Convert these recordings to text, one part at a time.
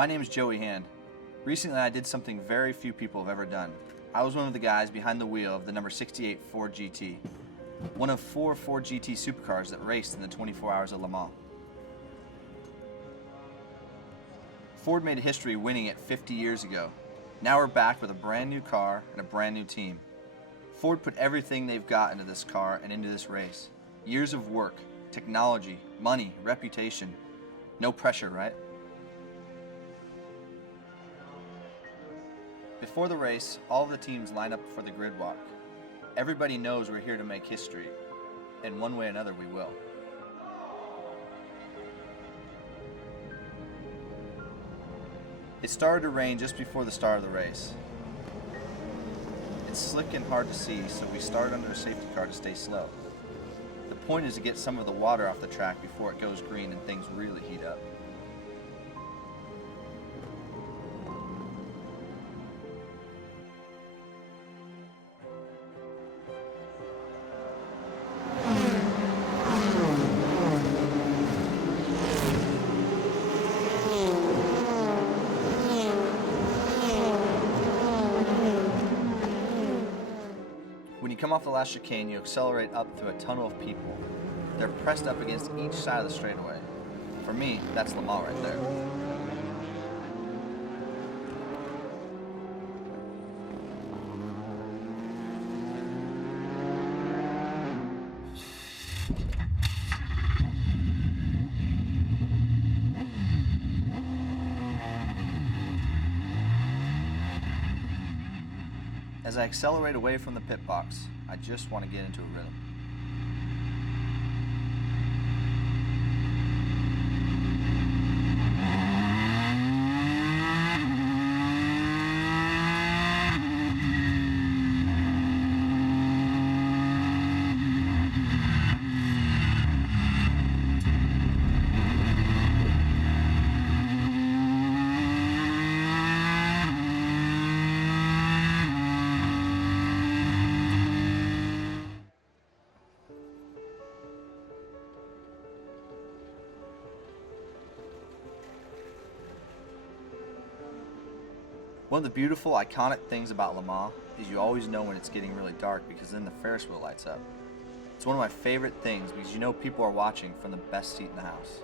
My name is Joey Hand. Recently I did something very few people have ever done. I was one of the guys behind the wheel of the number 68 Ford GT, one of 4 Ford GT supercars that raced in the 24 Hours of Le Mans. Ford made history winning it 50 years ago. Now we're back with a brand new car and a brand new team. Ford put everything they've got into this car and into this race. Years of work, technology, money, reputation. No pressure, right? Before the race, all of the teams line up for the grid walk. Everybody knows we're here to make history, and one way or another we will. It started to rain just before the start of the race. It's slick and hard to see, so we started under a safety car to stay slow. The point is to get some of the water off the track before it goes green and things really heat up. When you come off the last chicane, you accelerate up through a tunnel of people. They're pressed up against each side of the straightaway. For me, that's Le Mans right there. As I accelerate away from the pit box, I just want to get into a rhythm. One of the beautiful, iconic things about Le Mans is you always know when it's getting really dark because then the Ferris wheel lights up. It's one of my favorite things because you know people are watching from the best seat in the house.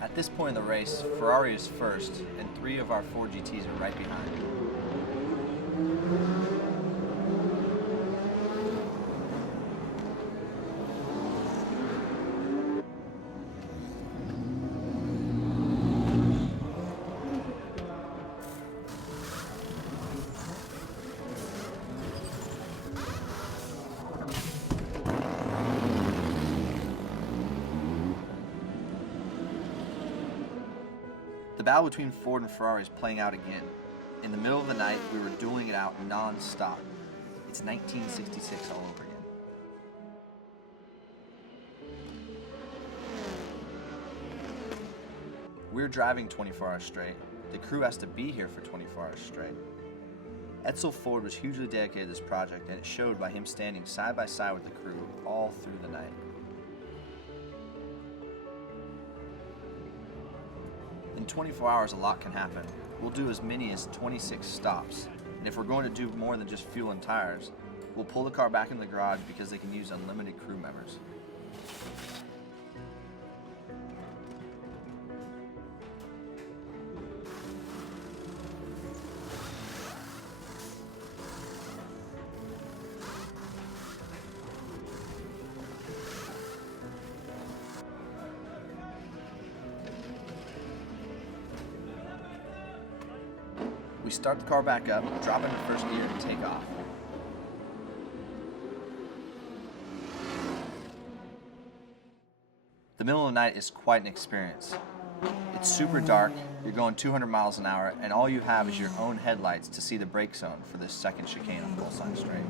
At this point in the race, Ferrari is first and 3 of our Ford GTs are right behind. The battle between Ford and Ferrari is playing out again. In the middle of the night, we were dueling it out non-stop. It's 1966 all over again. We're driving 24 hours straight. The crew has to be here for 24 hours straight. Edsel Ford was hugely dedicated to this project, and it showed by him standing side by side with the crew all through the night. In 24 hours, a lot can happen. We'll do as many as 26 stops. And if we're going to do more than just fuel and tires, we'll pull the car back into the garage because they can use unlimited crew members. We start the car back up, drop into first gear, and take off. The middle of the night is quite an experience. It's super dark, you're going 200 miles an hour, and all you have is your own headlights to see the brake zone for this second chicane on Bullseye Straight.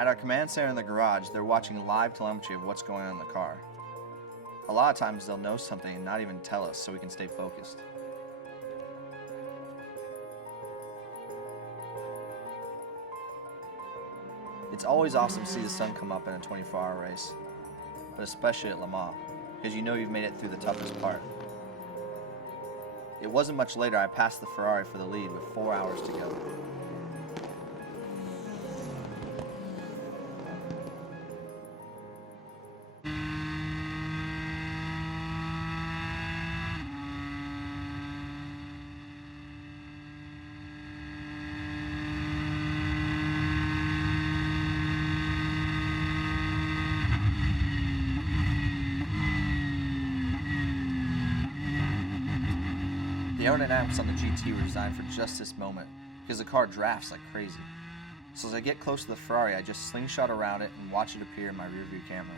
At our command center in the garage, they're watching live telemetry of what's going on in the car. A lot of times they'll know something and not even tell us so we can stay focused. It's always awesome to see the sun come up in a 24-hour race, but especially at Le Mans, because you know you've made it through the toughest part. It wasn't much later I passed the Ferrari for the lead with 4 hours to go. The aerodynamics on the GT were designed for just this moment, because the car drafts like crazy. So as I get close to the Ferrari, I just slingshot around it and watch it appear in my rearview camera.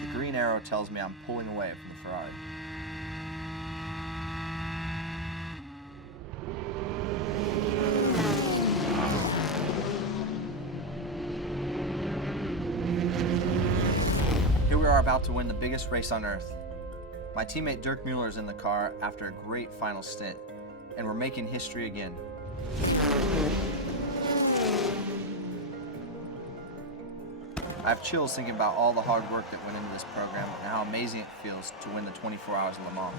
The green arrow tells me I'm pulling away from the Ferrari. Here we are about to win the biggest race on Earth. My teammate Dirk Mueller is in the car after a great final stint, and we're making history again. I have chills thinking about all the hard work that went into this program and how amazing it feels to win the 24 Hours of Le Mans.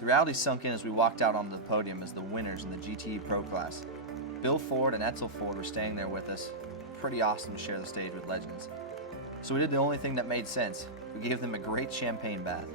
The reality sunk in as we walked out onto the podium as the winners in the GT Pro class. Bill Ford and Edsel Ford were staying there with us. Pretty awesome to share the stage with legends. So we did the only thing that made sense. We gave them a great champagne bath.